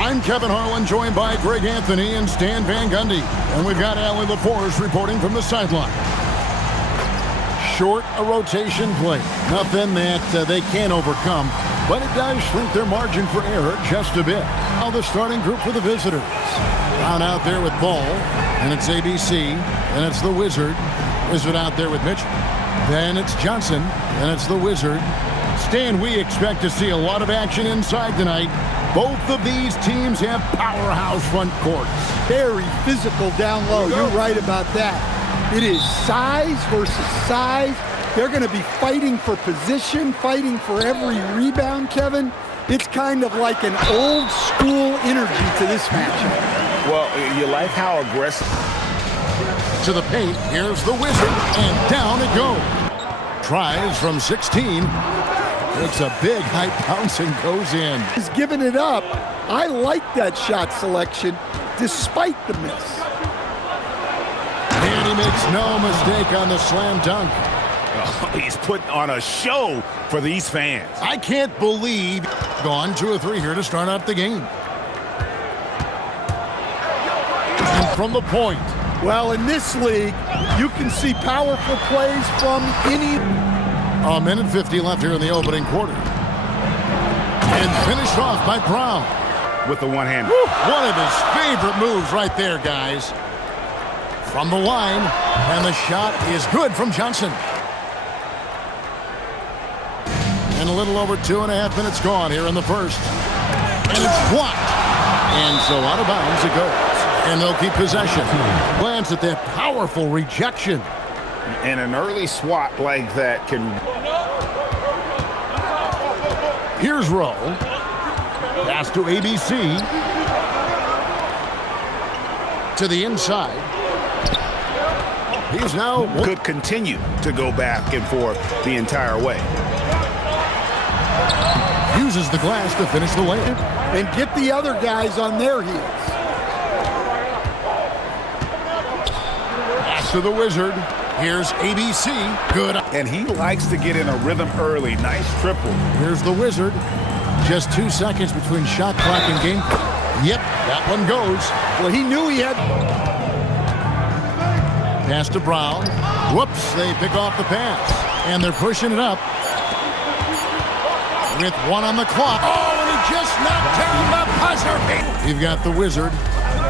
I'm Kevin Harlan, joined by Greg Anthony and Stan Van Gundy. And we've got Allie LaForce reporting from the sideline. Short a rotation play. Nothing that they can't overcome, but it does shrink their margin for error just a bit. Now the starting group for the visitors. Brown out there with Ball, and it's ABC, and it's the Wizard. Wizard out there with Mitchell. Then it's Johnson, and it's the Wizard. Stan, we expect to see a lot of action inside tonight. Both of these teams have powerhouse front courts. Very physical down low. You're right about that. It is size versus size. They're going to be fighting for position, fighting for every rebound, Kevin. It's kind of like an old school energy to this matchup. Well, you like how aggressive. To the paint, here's the Wizard, and down it goes. Tries from 16. It's a big high bounce and goes in. He's giving it up. I like that shot selection despite the miss. And he makes no mistake on the slam dunk. Oh, he's putting on a show for these fans. I can't believe gone 2 or 3 here to start out the game. And from the point. Well, in this league, you can see powerful plays from any. A minute 50 left here in the opening quarter. And finished off by Brown. With the one-hand. One of his favorite moves right there, guys. From the line, and the shot is good from Johnson. And a little over 2.5 minutes gone here in the first. And it's blocked. And so out of bounds it goes. And they'll keep possession. Glance at that powerful rejection. And an early swat like that can... Here's Rowe. Pass to ABC. To the inside. He's now... Could continue to go back and forth the entire way. Uses the glass to finish the layup. And get the other guys on their heels. Pass to the Wizard. Here's ABC. Good. And he likes to get in a rhythm early. Nice triple. Here's the Wizard. Just 2 seconds between shot clock and game clock. Yep, that one goes. Well, he knew he had... Pass to Brown. Whoops, they pick off the pass. And they're pushing it up. With 1 on the clock. Oh, and he just knocked down the buzzer. You've got the Wizard.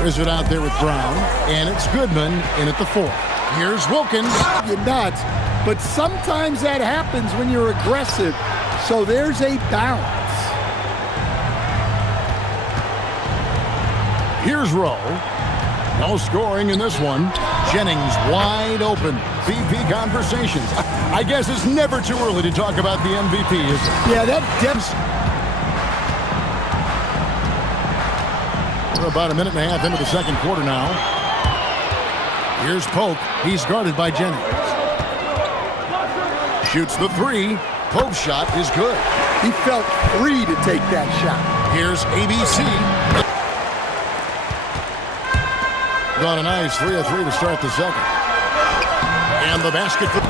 Wizard out there with Brown. And it's Goodman in at the 4. Here's Wilkins. You're nuts. But sometimes that happens when you're aggressive. So there's a balance. Here's Rowe. No scoring in this one. Jennings wide open. MVP conversations. I guess it's never too early to talk about the MVP, is it? Yeah, that depth. We're about a minute and a half into the second quarter now. Here's Pope. He's guarded by Jennings. Shoots the 3. Pope's shot is good. He felt free to take that shot. Here's ABC. Got a nice 3 of 3 to start the second. And the basket for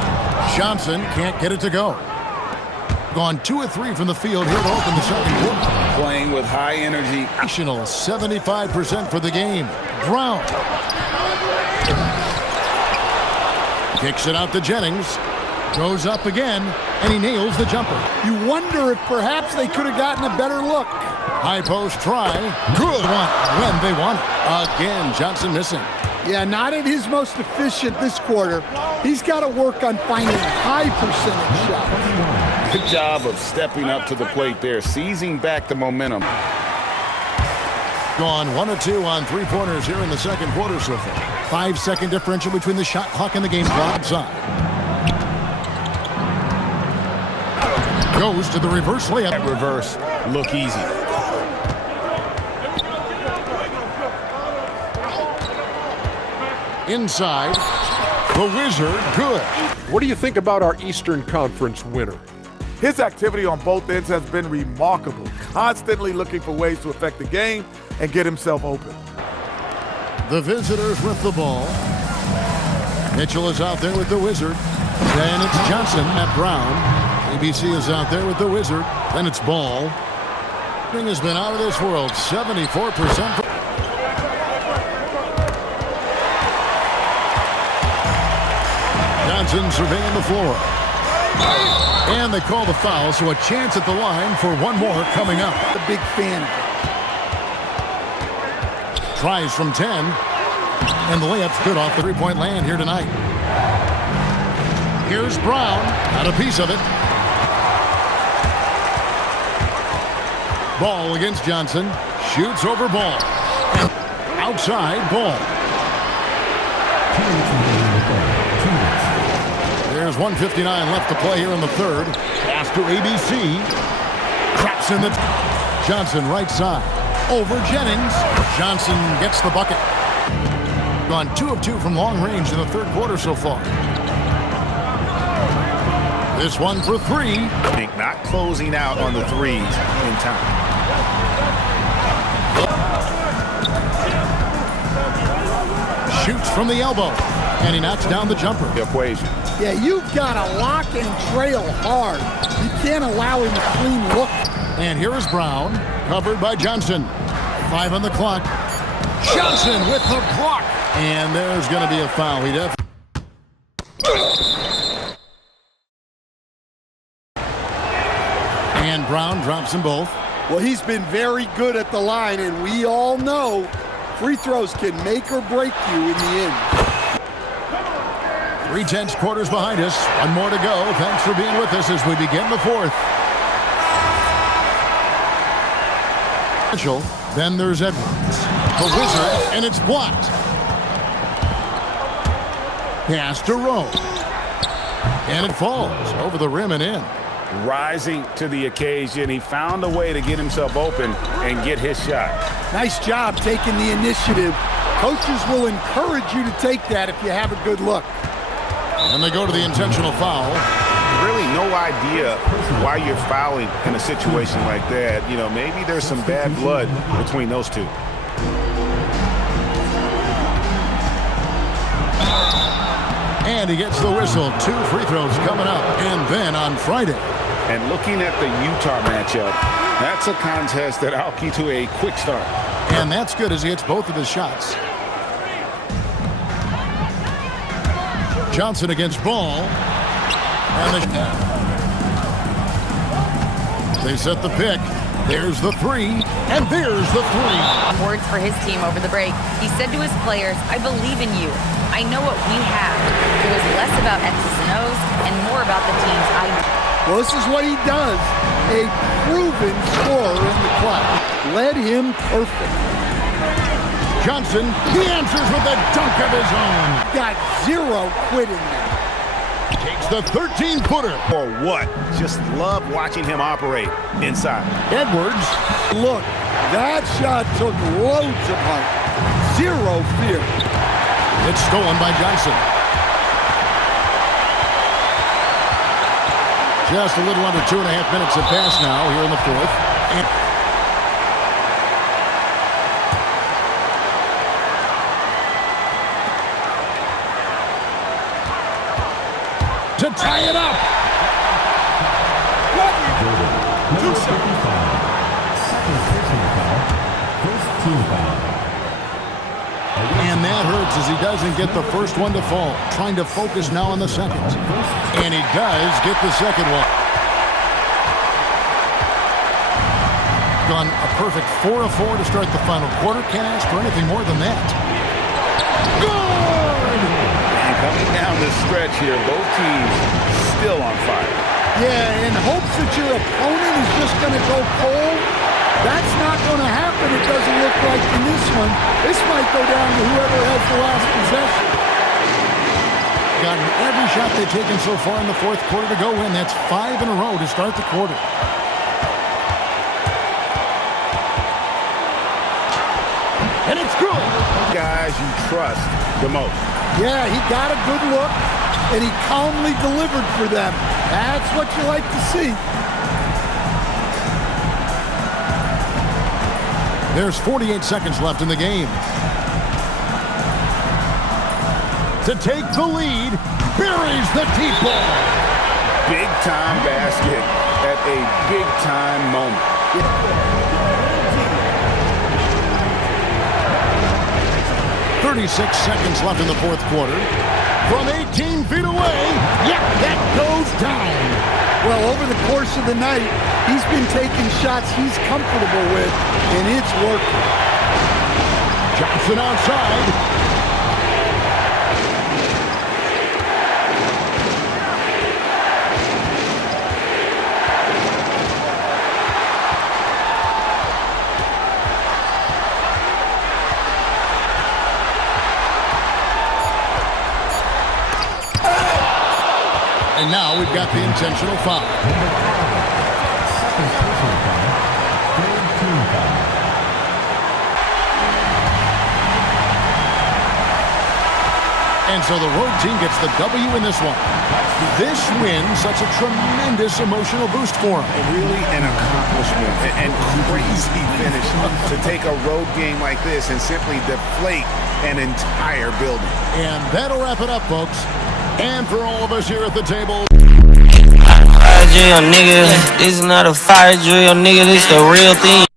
Johnson can't get it to go. Gone 2 of 3 from the field here to open the second quarter. Playing with high energy. Additional 75% for the game. Brown. Kicks it out to Jennings. Goes up again, and he nails the jumper. You wonder if perhaps they could have gotten a better look. High post try. Good one when they want it. Again, Johnson missing. Yeah, not at his most efficient this quarter. He's got to work on finding high percentage shots. Good job of stepping up to the plate there, seizing back the momentum. Gone 1 of 2 on 3-pointers here in the second quarter so far. 5-second differential between the shot clock and the game clock side. Goes to the reverse layup. That reverse look easy. Inside, the Wizard, good. What do you think about our Eastern Conference winner? His activity on both ends has been remarkable, constantly looking for ways to affect the game and get himself open. The visitors with the ball. Mitchell is out there with the Wizard. Then it's Johnson at Brown. ABC is out there with the Wizard. Then it's Ball. Has been out of this world. 74%. Johnson surveying the floor. And they call the foul, so a chance at the line for one more coming up. A big fan of it. Tries from 10. And the layup's good off the three-point land here tonight. Here's Brown. Got a piece of it. Ball against Johnson. Shoots over Ball. Outside Ball. There's 1:59 left to play here in the third. Pass to ABC. Traps in the... Johnson right side. Over Jennings. Johnson gets the bucket. Gone 2 of 2 from long range in the third quarter so far. This one for 3. Not closing out on the threes in time. Shoots from the elbow. And he knocks down the jumper. The equation. Yeah, you've got to lock and trail hard. You can't allow him a clean look. And here is Brown, covered by Johnson. 5 on the clock. Johnson with the block. And there's going to be a foul. He definitely... And Brown drops them both. Well, he's been very good at the line, and we all know free throws can make or break you in the end. 3/10 quarters behind us. One more to go. Thanks for being with us as we begin the fourth. Then there's Edwards. The Wizard, and it's blocked. Pass to Rowe. And it falls over the rim and in. Rising to the occasion. He found a way to get himself open and get his shot. Nice job taking the initiative. Coaches will encourage you to take that if you have a good look. And they go to the intentional foul. Really no idea why you're fouling in a situation like that. You know, maybe there's some bad blood between those two. And he gets the whistle. 2 free throws coming up. And then on Friday. And looking at the Utah matchup, that's a contest that I'll keep to a quick start. And that's good as he hits both of his shots. Johnson against Ball. And they set the pick. There's the 3. And there's the 3. Words for his team over the break. He said to his players, "I believe in you. I know what we have." It was less about X's and O's and more about the team's idea. Well, this is what he does. A proven scorer in the clutch. Led him perfect. Johnson, he answers with a dunk of his own. Got 0 quitting there. Takes the 13-footer. Or what? Just love watching him operate inside. Edwards. Look, that shot took loads of heart. 0 fear. It's stolen by Johnson. Just a little under 2.5 minutes have passed now here in the fourth. And to tie it up. And that hurts as he doesn't get the first one to fall. Trying to focus now on the second. And he does get the second one. Gone a perfect 4 of 4 to start the final quarter. Can't ask for anything more than that. Good! And coming down the stretch here, both teams still on fire. Yeah, in hopes that your opponent is just going to go cold. That's not going to happen, it doesn't look like in this one. This might go down to whoever has the last possession. Gotten every shot they've taken so far in the fourth quarter to go in. That's 5 in a row to start the quarter. And it's good. Guys you trust the most. Yeah, he got a good look, and he calmly delivered for them. That's what you like to see. There's 48 seconds left in the game. To take the lead, buries the deep ball. Big time basket at a big time moment. 36 seconds left in the fourth quarter. From 18 feet away, yep, that goes down. Well, over the course of the night, he's been taking shots he's comfortable with, and it's working. Johnson outside. And now we've got the intentional foul. And so the road team gets the W in this one. This win sets a tremendous emotional boost for them. Really an accomplishment and crazy finish to take a road game like this and simply deflate an entire building. And that'll wrap it up, folks. And for all of us here at the table, Fire drill, nigga. This is not a fire drill, nigga. This the real thing.